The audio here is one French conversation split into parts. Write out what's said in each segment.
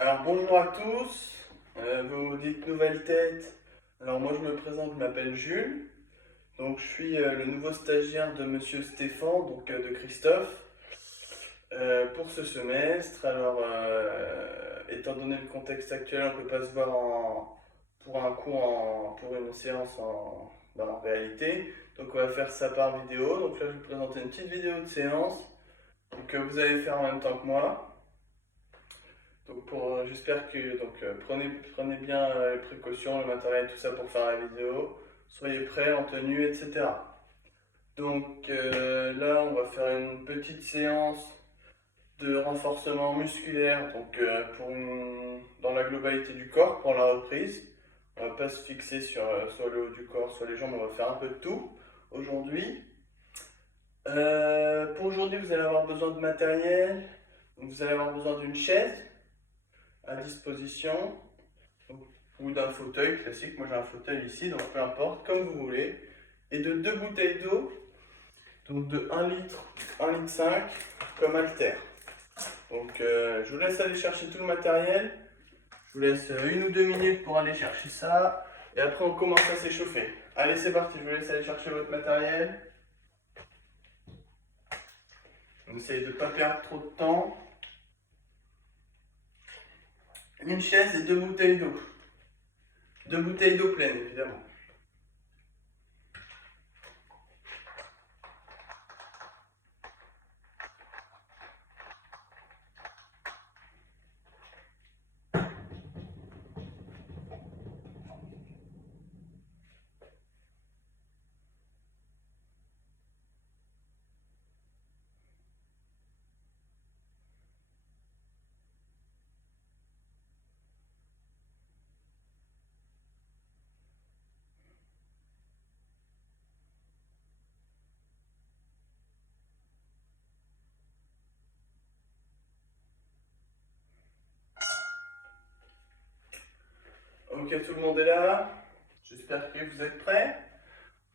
Alors bonjour à tous, vous dites nouvelle tête. Alors moi je me présente, je m'appelle Jules. Donc je suis le nouveau stagiaire de Monsieur Stéphane, donc de Christophe, pour ce semestre. Alors étant donné le contexte actuel, on ne peut pas se voir pour un cours, pour une séance en réalité. Donc on va faire ça par vidéo. Donc là je vais vous présenter une petite vidéo de séance que vous allez faire en même temps que moi. Donc j'espère que prenez bien les précautions, le matériel, tout ça pour faire la vidéo. Soyez prêts en tenue, etc. Donc là, on va faire une petite séance de renforcement musculaire dans la globalité du corps pour la reprise. On va pas se fixer sur soit le haut du corps, soit les jambes, on va faire un peu de tout aujourd'hui. Pour aujourd'hui, vous allez avoir besoin de matériel. Donc, vous allez avoir besoin d'une chaise à disposition ou d'un fauteuil classique. Moi j'ai un fauteuil ici, donc peu importe, comme vous voulez. Et de deux bouteilles d'eau, donc de 1 litre, 1 litre 5 comme haltère. Donc je vous laisse aller chercher tout le matériel. Je vous laisse 1 ou 2 minutes pour aller chercher ça. Et après on commence à s'échauffer. Allez, c'est parti, je vous laisse aller chercher votre matériel. Essayez de ne pas perdre trop de temps. Une chaise et 2 bouteilles d'eau. 2 bouteilles d'eau pleines, évidemment. Ok, tout le monde est là. J'espère que vous êtes prêts.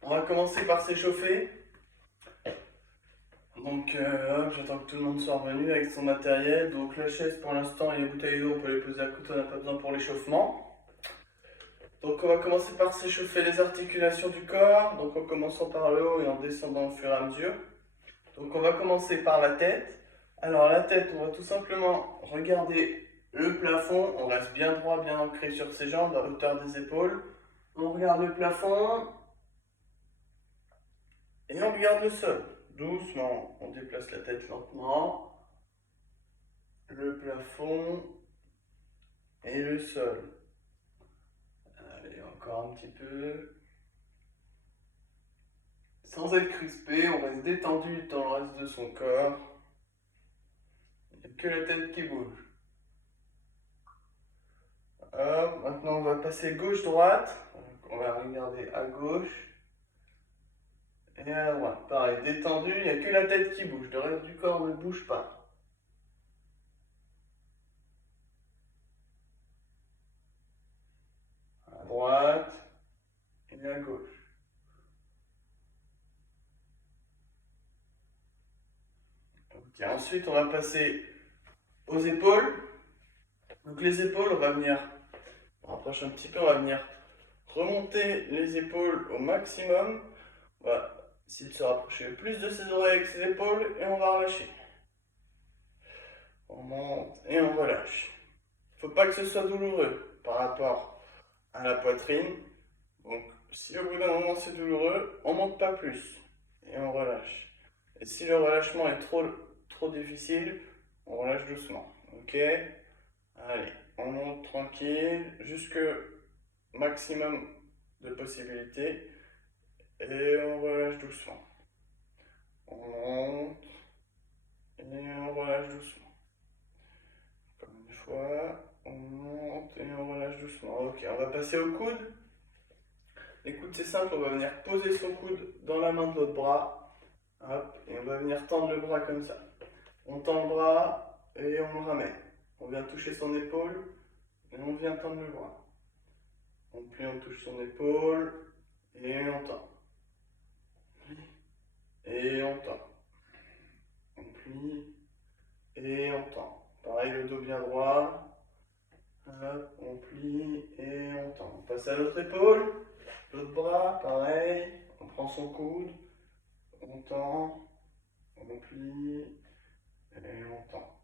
On va commencer par s'échauffer. Donc hop, j'attends que tout le monde soit revenu avec son matériel. Donc la chaise pour l'instant et les bouteilles d'eau, on peut les poser à côté, on n'a pas besoin pour l'échauffement. Donc on va commencer par s'échauffer les articulations du corps. Donc en commençant par le haut et en descendant au fur et à mesure. Donc on va commencer par la tête. Alors la tête, on va tout simplement regarder le plafond. On reste bien droit, bien ancré sur ses jambes, à hauteur des épaules. On regarde le plafond et on regarde le sol. Doucement, on déplace la tête lentement. Le plafond et le sol. Allez, encore un petit peu. Sans être crispé, on reste détendu dans le reste de son corps. Il n'y a que la tête qui bouge. Hop, maintenant on va passer gauche-droite. On va regarder à gauche et à droite. Pareil, détendu, il n'y a que la tête qui bouge. Le reste du corps ne bouge pas. À droite et à gauche. Ok, ensuite on va passer aux épaules. Donc les épaules, on va venir, on rapproche un petit peu, on va venir remonter les épaules au maximum. On va essayer de se rapprocher le plus de ses oreilles avec ses épaules et on va relâcher. On monte et on relâche. Il ne faut pas que ce soit douloureux par rapport à la poitrine. Donc si au bout d'un moment c'est douloureux, on ne monte pas plus et on relâche. Et si le relâchement est trop difficile, on relâche doucement. Ok? Allez, on monte tranquille jusque maximum de possibilités et on relâche doucement. On monte et on relâche doucement. Comme une fois, on monte et on relâche doucement. Ok, on va passer au coude. Les coudes, c'est simple, on va venir poser son coude dans la main de l'autre bras. Hop, et on va venir tendre le bras comme ça. On tend le bras et on le ramène. On vient toucher son épaule et on vient tendre le bras. On plie, on touche son épaule et on tend. Et on tend. On plie et on tend. Pareil, le dos bien droit. Hop, on plie et on tend. On passe à l'autre épaule, l'autre bras, pareil. On prend son coude, on tend, on plie et on tend.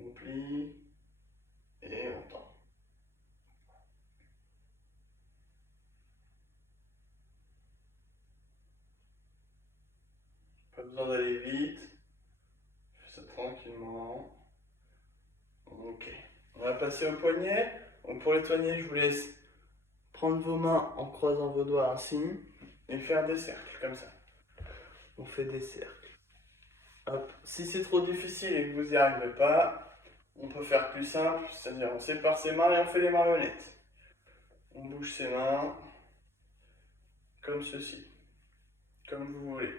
On plie et on tend. Pas besoin d'aller vite. Fais ça tranquillement. Ok. On va passer au poignet. Donc pour les poignets, je vous laisse prendre vos mains en croisant vos doigts ainsi et faire des cercles comme ça. On fait des cercles. Hop. Si c'est trop difficile et que vous n'y arrivez pas, on peut faire plus simple, c'est-à-dire on sépare ses mains et on fait les marionnettes. On bouge ses mains comme ceci, comme vous voulez.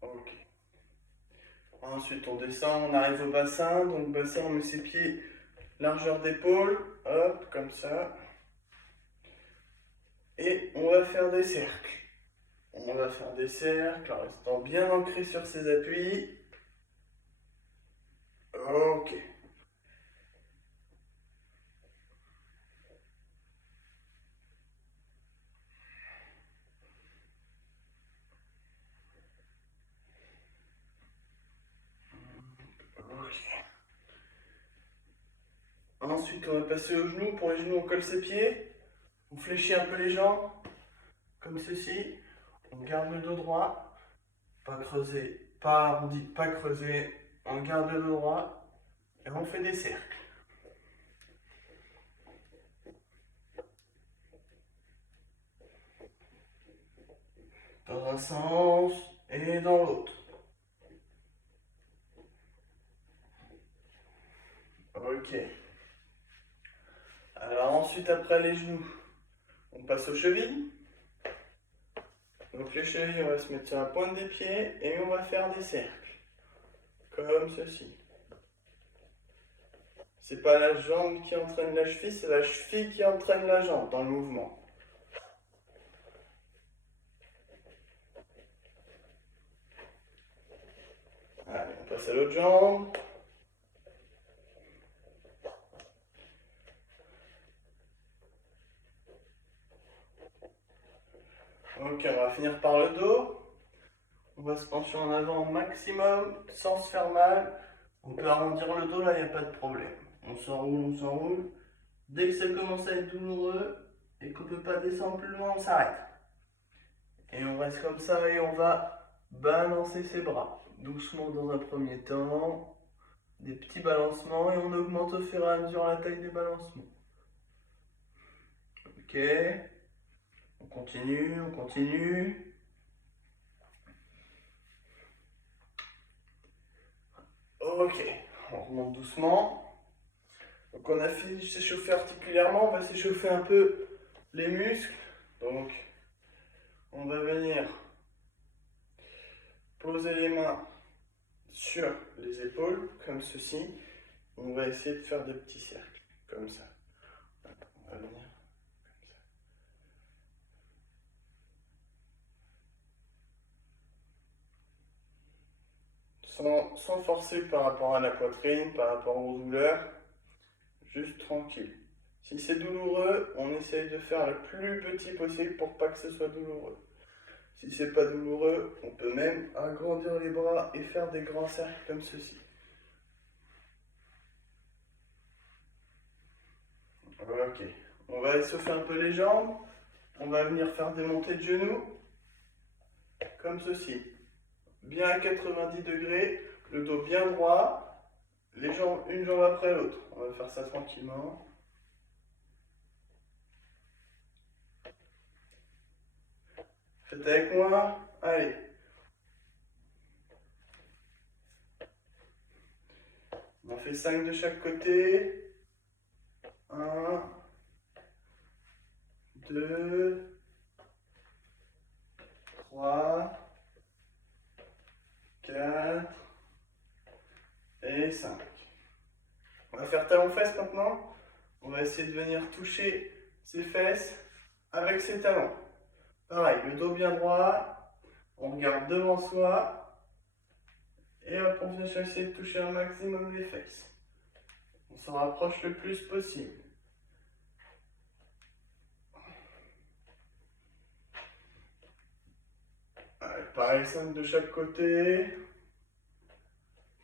Ok. Ensuite on descend, on arrive au bassin, donc bassin on met ses pieds largeur d'épaule, hop, comme ça. Et on va faire des cercles. On va faire des cercles en restant bien ancré sur ses appuis. Ok. Ok. Ensuite, on va passer aux genoux. Pour les genoux, on colle ses pieds. On fléchit un peu les jambes, comme ceci. On garde le dos droit. Pas creuser, pas arrondi, pas creuser. On garde le dos droit. Et on fait des cercles. Dans un sens et dans l'autre. Ok. Alors ensuite, après les genoux, on passe aux chevilles. Donc les chevilles, on va se mettre sur la pointe des pieds et on va faire des cercles. Comme ceci. C'est pas la jambe qui entraîne la cheville, c'est la cheville qui entraîne la jambe dans le mouvement. Allez, on passe à l'autre jambe. Ok, on va finir par le dos. On va se pencher en avant au maximum sans se faire mal. On peut arrondir le dos, là, il n'y a pas de problème. On s'enroule, on s'enroule. Dès que ça commence à être douloureux et qu'on ne peut pas descendre plus loin, on s'arrête. Et on reste comme ça et on va balancer ses bras. Doucement dans un premier temps. Des petits balancements et on augmente au fur et à mesure la taille des balancements. Ok. On continue, on continue. Ok. On remonte doucement. Donc on a fini de s'échauffer articulairement, on va s'échauffer un peu les muscles. Donc on va venir poser les mains sur les épaules, comme ceci. On va essayer de faire des petits cercles, comme ça. On va venir comme ça. Sans forcer par rapport à la poitrine, par rapport aux douleurs. Juste tranquille. Si c'est douloureux, on essaye de faire le plus petit possible pour pas que ce soit douloureux. Si c'est pas douloureux, on peut même agrandir les bras et faire des grands cercles comme ceci. Ok. On va échauffer un peu les jambes. On va venir faire des montées de genoux. Comme ceci. Bien à 90 degrés. Le dos bien droit. Les jambes, une jambe après l'autre. On va faire ça tranquillement. Faites avec moi. Allez. On en fait 5 de chaque côté. 1, 2, 3, 4 et 5. On va faire talon-fesse maintenant. On va essayer de venir toucher ses fesses avec ses talons. Pareil, le dos bien droit. On regarde devant soi. Et hop, on vient essayer de toucher un maximum les fesses. On s'en rapproche le plus possible. Allez, pareil, 5 de chaque côté.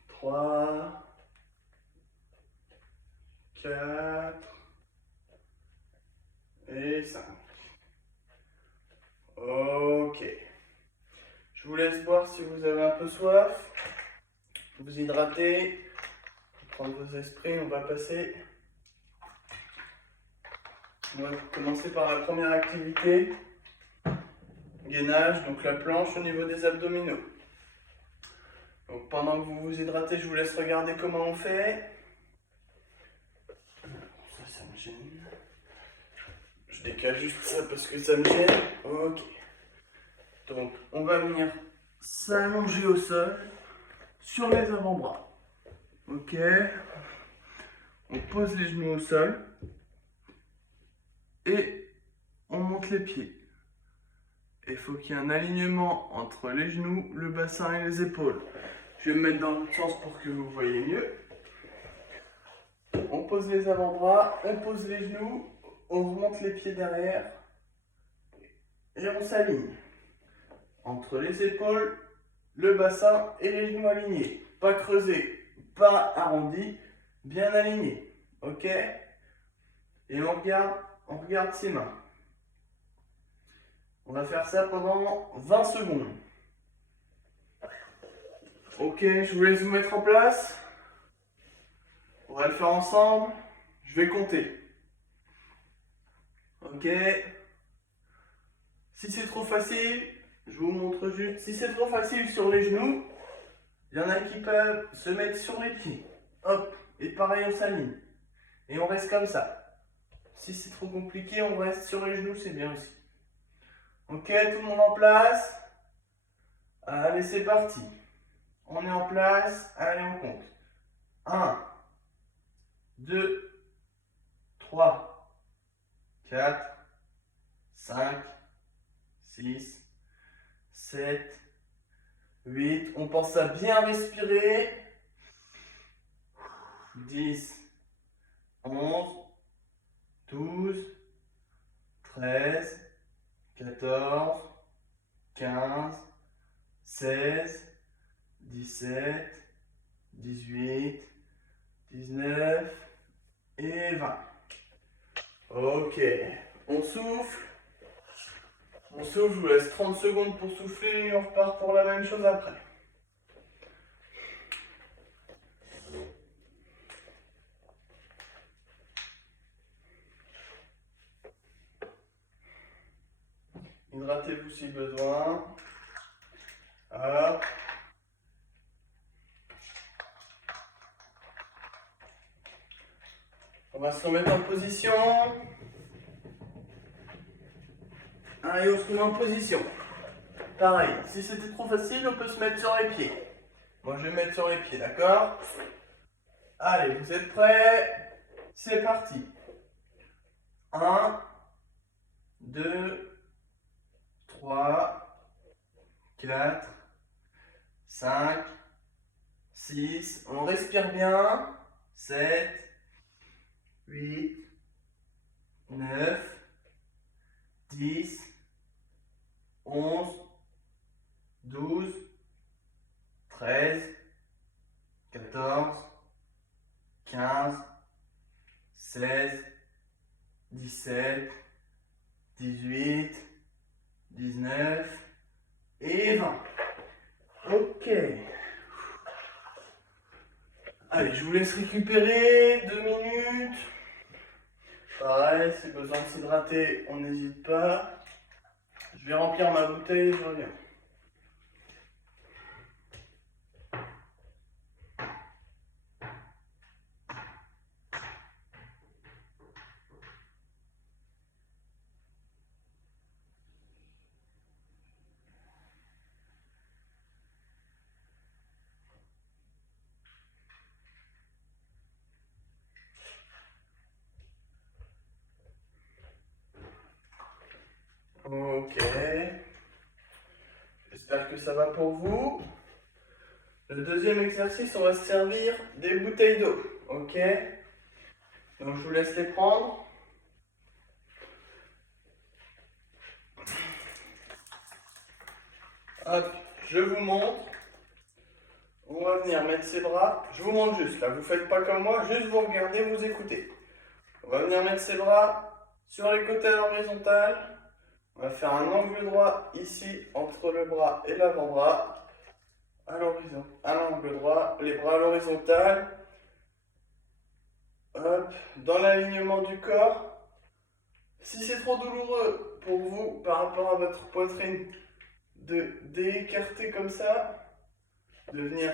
3, 4 et 5. Ok. Je vous laisse boire si vous avez un peu soif. Vous hydrater. Prendre vos esprits, on va passer. On va commencer par la première activité. Gainage, donc la planche au niveau des abdominaux. Donc pendant que vous vous hydratez, je vous laisse regarder comment on fait. Ça me gêne. Je décale juste ça parce que ça me gêne. Ok. Donc on va venir s'allonger au sol sur les avant-bras. Ok. On pose les genoux au sol et on monte les pieds. Il faut qu'il y ait un alignement entre les genoux, le bassin et les épaules. Je vais me mettre dans l'autre sens pour que vous voyez mieux. On pose les avant-bras, on pose les genoux, on remonte les pieds derrière et on s'aligne. Entre les épaules, le bassin et les genoux alignés. Pas creusé, pas arrondi, bien aligné. Ok? Et on regarde ses mains. On va faire ça pendant 20 secondes. Ok, je vous laisse vous mettre en place. On va le faire ensemble. Je vais compter. Ok. Si c'est trop facile, je vous montre juste. Si c'est trop facile sur les genoux, il y en a qui peuvent se mettre sur les pieds. Hop. Et pareil, on s'aligne. Et on reste comme ça. Si c'est trop compliqué, on reste sur les genoux, c'est bien aussi. Ok, tout le monde en place. Allez, c'est parti. On est en place. Allez, on compte. 1, 2, 3, 4, 5, 6, 7, 8. On pense à bien respirer. 10, 11, 12, 13, 14, 15, 16, 17, 18, 19 et 20. Ok, on souffle. On souffle, je vous laisse 30 secondes pour souffler et on repart pour la même chose après. Hydratez-vous si besoin. Hop. On va se remettre en position. Allez, on se remet en position. Pareil, si c'était trop facile, on peut se mettre sur les pieds. Moi, je vais me mettre sur les pieds, d'accord? Allez, vous êtes prêts? C'est parti. 1, 2, 3, 4, 5, 6. On respire bien. 7, 8, 9, 10, 11, 12, 13, 14, 15, 16, 17, 18, 19 et 20. Ok. Allez, je vous laisse récupérer 2 minutes. Pareil, si besoin de s'hydrater, on n'hésite pas. Je vais remplir ma bouteille et je reviens. Ok. J'espère que ça va pour vous. Le deuxième exercice, on va se servir des bouteilles d'eau. Ok? Donc je vous laisse les prendre. Hop, je vous montre. On va venir mettre ses bras. Je vous montre juste là, vous faites pas comme moi, juste vous regardez, vous écoutez. On va venir mettre ses bras sur les côtés à l'horizontale. On va faire un angle droit ici entre le bras et l'avant-bras. À l'horizon, à l'angle droit, les bras à l'horizontale. Hop, dans l'alignement du corps. Si c'est trop douloureux pour vous par rapport à votre poitrine, d'écarter comme ça, de venir,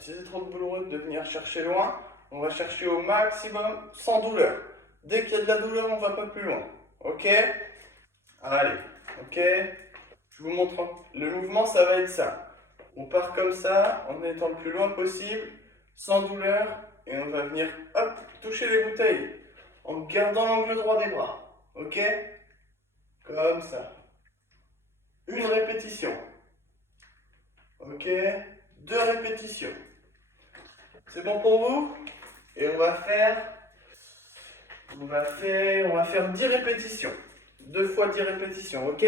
si c'est trop douloureux, de venir chercher loin. On va chercher au maximum sans douleur. Dès qu'il y a de la douleur, on ne va pas plus loin. Ok? Allez, ok? Je vous montre le mouvement, ça va être ça. On part comme ça, en étant le plus loin possible, sans douleur, et on va venir, hop, toucher les bouteilles, en gardant l'angle droit des bras. Ok? Comme ça. Une répétition. Ok? 2 répétitions. C'est bon pour vous? Et on va faire 10 répétitions. 2 fois 10 répétitions, ok?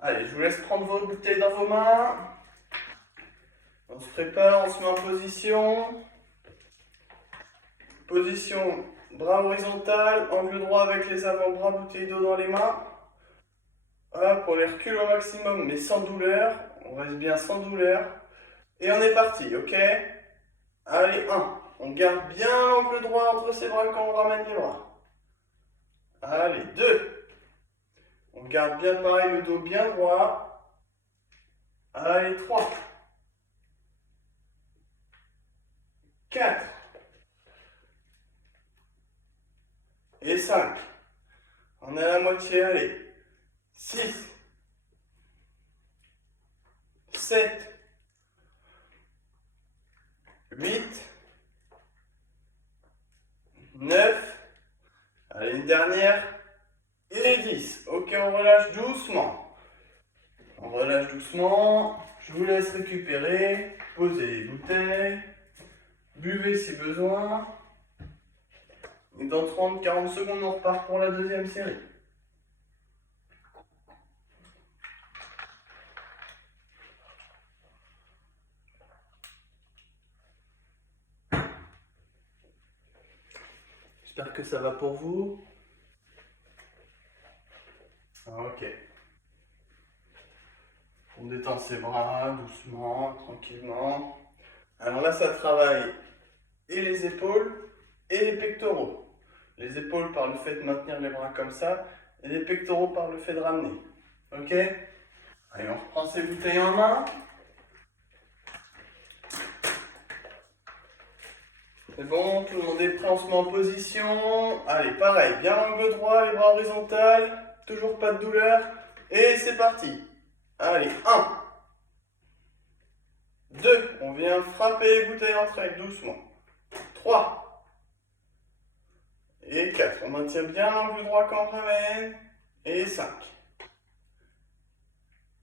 Allez, je vous laisse prendre vos bouteilles dans vos mains. On se prépare, on se met en position. Position bras horizontal, angle droit avec les avant-bras, bouteille d'eau dans les mains. Hop, on les recule au maximum, mais sans douleur. On reste bien sans douleur. Et on est parti, ok? Allez, 1. On garde bien l'angle droit entre ses bras quand on ramène les bras. Allez, 2. On garde bien pareil le dos bien droit. Allez, 3. 4. Et 5. On est à la moitié, allez. 6. 7. 8. 9. Allez, une dernière. Et 10. Ok, on relâche doucement. On relâche doucement. Je vous laisse récupérer. Posez les bouteilles. Buvez si besoin. Et dans 30-40 secondes, on repart pour la deuxième série. J'espère que ça va pour vous. Ok. On détend ses bras doucement, tranquillement. Alors là, ça travaille et les épaules et les pectoraux. Les épaules par le fait de maintenir les bras comme ça, et les pectoraux par le fait de ramener. Ok? Allez, on reprend ses bouteilles en main. C'est bon, tout le monde est prêt, on se met en position. Allez, pareil, bien l'angle droit, les bras horizontaux, toujours pas de douleur. Et c'est parti. Allez, 1. 2. On vient frapper les bouteilles entre elles doucement. 3. Et 4. On maintient bien l'angle droit quand on ramène. Et 5.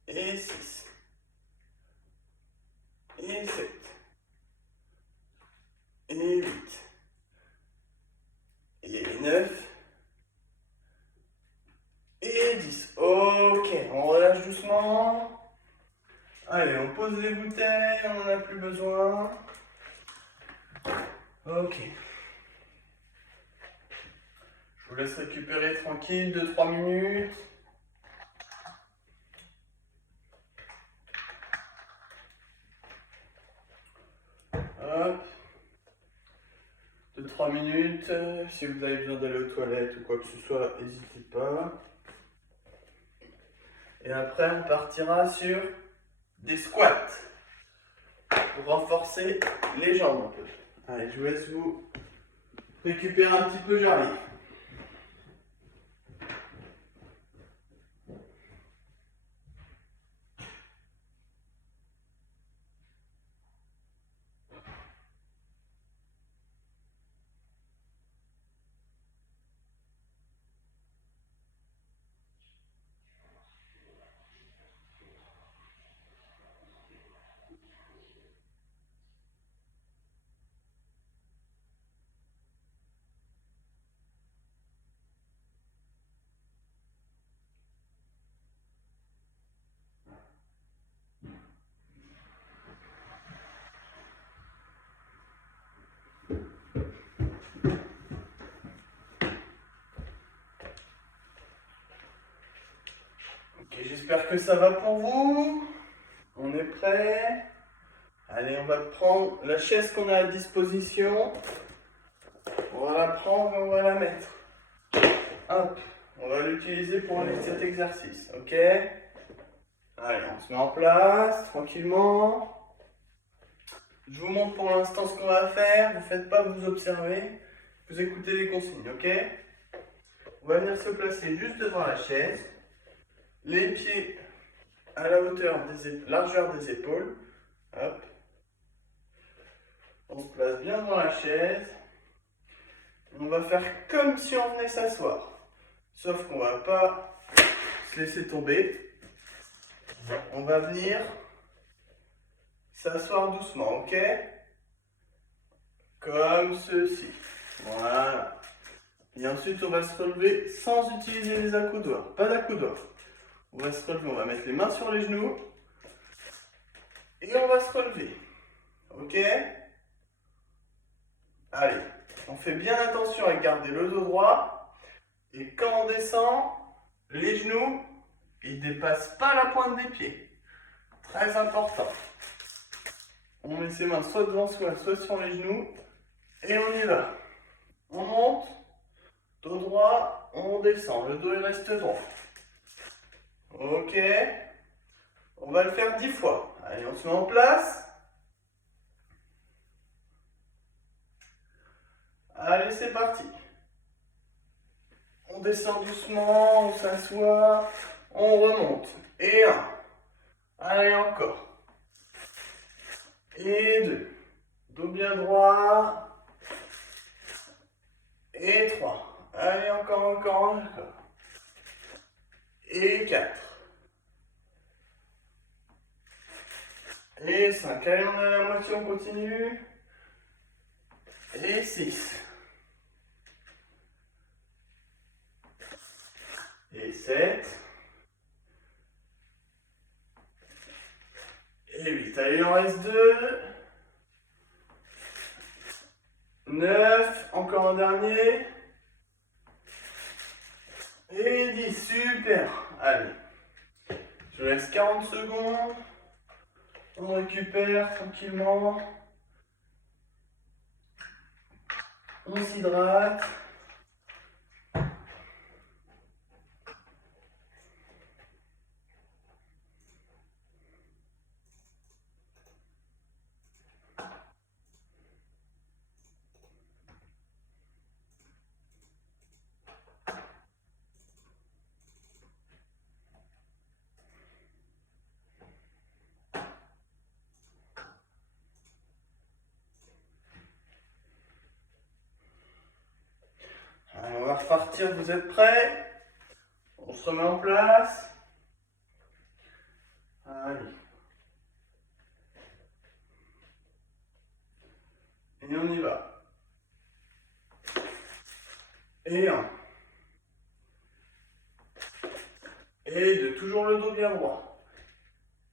Et 6. Et 7. Et 8. Et 9. Et 10. Ok, on relâche doucement. Allez, on pose les bouteilles, on n'en a plus besoin. Ok. Je vous laisse récupérer tranquille, 2-3 minutes. Hop. 2-3 minutes. Si vous avez besoin d'aller aux toilettes ou quoi que ce soit, n'hésitez pas. Et après, on partira sur des squats pour renforcer les jambes un peu. Allez, je vous laisse vous récupérer un petit peu, j'arrive. J'espère que ça va pour vous. On est prêt? Allez, on va prendre la chaise qu'on a à disposition. On va la prendre et on va la mettre. Hop, on va l'utiliser pour cet exercice, ok? Allez, on se met en place, tranquillement. Je vous montre pour l'instant ce qu'on va faire. Vous ne faites pas, vous observez. Vous écoutez les consignes, ok? On va venir se placer juste devant la chaise. Les pieds à la hauteur largeur des épaules. Hop. On se place bien dans la chaise. On va faire comme si on venait s'asseoir. Sauf qu'on va pas se laisser tomber. On va venir s'asseoir doucement, ok? Comme ceci. Voilà. Et ensuite, on va se relever sans utiliser les accoudoirs. Pas d'accoudoirs. On va se relever, on va mettre les mains sur les genoux. Et on va se relever. Ok? Allez, on fait bien attention à garder le dos droit. Et quand on descend, les genoux, ils ne dépassent pas la pointe des pieds. Très important. On met ses mains soit devant soi, soit sur les genoux. Et on y va. On monte. Dos droit, on descend. Le dos il reste droit. Ok. On va le faire 10 fois. Allez, on se met en place. Allez, c'est parti. On descend doucement, on s'assoit, on remonte. Et 1. Allez, encore. Et 2. Dos bien droit. Et 3. Allez, encore. Et 4. Et 5. Allez, on est à la moitié, on continue. Et 6. Et 7. Et 8. Allez, il en reste 2. 9. Encore un dernier. Et 10. Super. Allez. Je vous laisse 40 secondes. On récupère tranquillement. On s'hydrate. Allez, on va repartir, vous êtes prêts? On se remet en place. Allez. Et on y va. Et 1. Et 2. Toujours le dos bien droit.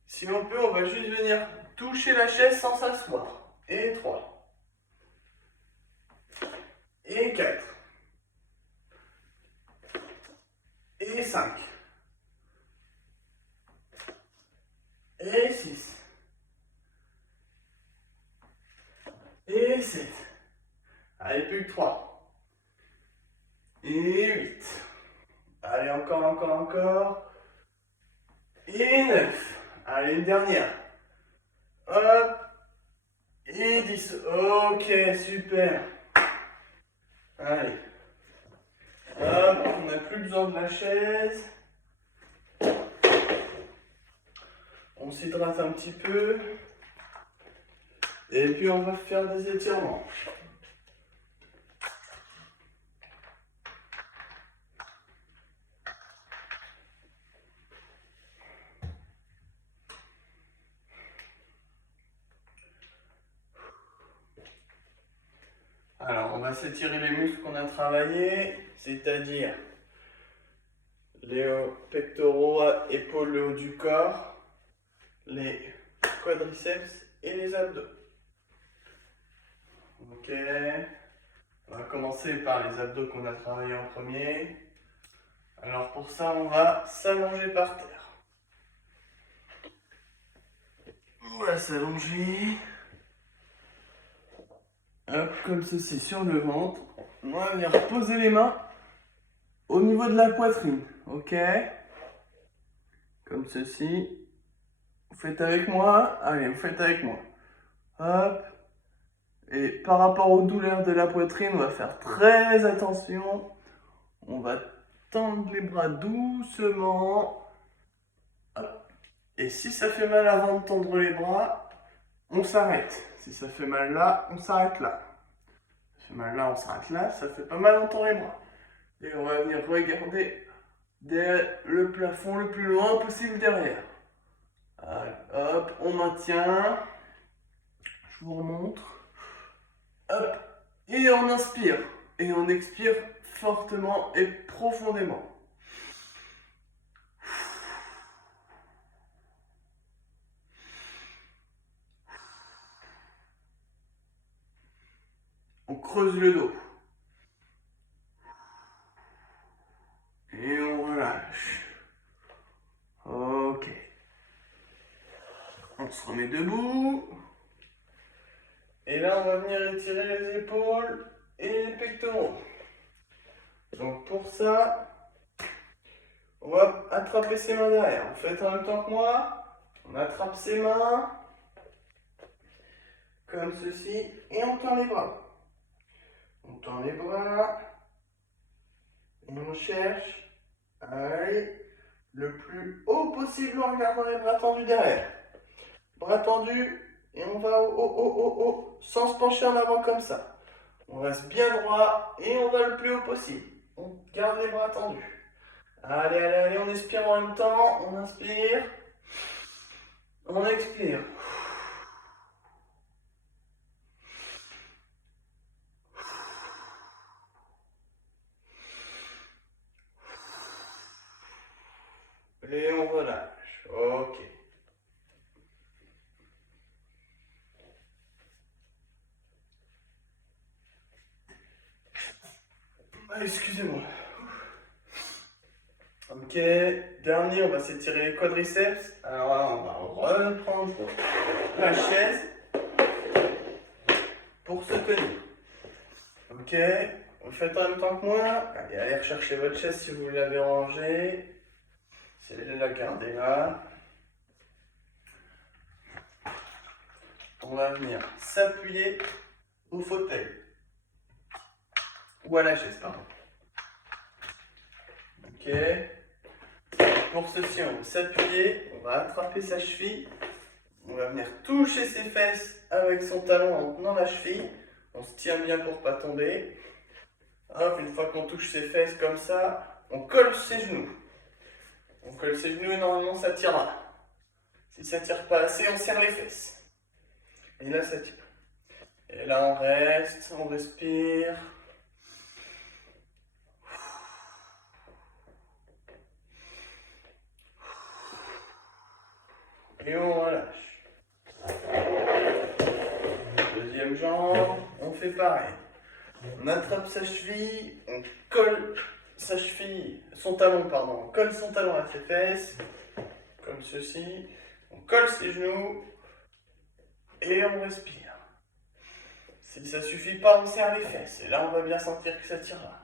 Si on peut, on va juste venir toucher la chaise sans s'asseoir. Et 3. Et 4. Et 5. Et 6. Et 7. Allez, plus que 3. Et 8. Allez, encore. Et 9. Allez, une dernière. Hop. Et 10. Ok, super. Allez. Hop, on n'a plus besoin de la chaise. On s'hydrate un petit peu. Et puis on va faire des étirements. Alors, on va s'étirer les muscles qu'on a travaillés, c'est-à-dire les pectoraux, épaules, le haut du corps, les quadriceps et les abdos. Ok, on va commencer par les abdos qu'on a travaillé en premier. Alors pour ça, on va s'allonger par terre. On va s'allonger. Hop, comme ceci sur le ventre. On va venir poser les mains au niveau de la poitrine. Ok? Comme ceci. Vous faites avec moi. Allez, vous faites avec moi. Hop. Et par rapport aux douleurs de la poitrine, on va faire très attention. On va tendre les bras doucement. Hop. Et si ça fait mal avant de tendre les bras, on s'arrête. Si ça fait mal là, on s'arrête là. Ça fait mal là, on s'arrête là. Ça fait pas mal, on tend les bras. Et on va venir regarder le plafond le plus loin possible derrière. Allez, hop, on maintient. Je vous remontre. Hop, et on inspire. Et on expire fortement et profondément. On creuse le dos. Et on relâche. Ok. On se remet debout. Et là, on va venir étirer les épaules et les pectoraux. Donc pour ça, on va attraper ses mains derrière. Vous faites en même temps que moi. On attrape ses mains. Comme ceci. Et on tend les bras. On tend les bras. Et on cherche à aller le plus haut possible en regardant les bras tendus derrière. Bras tendus. Et on va haut, sans se pencher en avant comme ça. On reste bien droit et on va le plus haut possible. On garde les bras tendus. Allez, allez, allez, on expire en même temps. On inspire. On expire. Et on relâche. Ok. Excusez-moi. Ok, dernier, on va s'étirer les quadriceps. Alors là, on va reprendre la chaise pour se tenir. Ok, vous faites en même temps que moi. Allez, allez rechercher votre chaise si vous l'avez rangée. Essayez de la garder là. On va venir s'appuyer au fauteuil. Ou à la chaise, pardon. Ok. Pour ceci, on va s'appuyer, on va attraper sa cheville. On va venir toucher ses fesses avec son talon en tenant la cheville. On se tient bien pour ne pas tomber. Hop, une fois qu'on touche ses fesses comme ça, on colle ses genoux. On colle ses genoux et normalement ça tirera. Si ça ne tire pas assez, on serre les fesses. Et là, ça tire. Et là, on reste, on respire. Et on relâche. Deuxième jambe, on fait pareil. On attrape sa cheville, on colle sa cheville, son talon, pardon, on colle son talon à ses fesses, comme ceci. On colle ses genoux et on respire. Si ça suffit pas, on serre les fesses. Et là, on va bien sentir que ça tirera.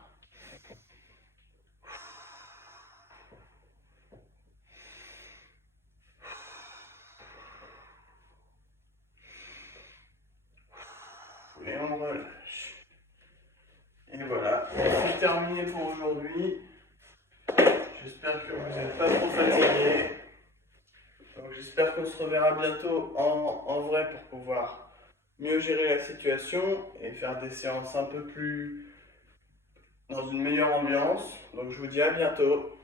Et on relâche. Et voilà, c'est terminé pour aujourd'hui. J'espère que vous n'êtes pas trop fatigués. Donc j'espère qu'on se reverra bientôt en vrai pour pouvoir mieux gérer la situation et faire des séances un peu plus dans une meilleure ambiance. Donc je vous dis à bientôt.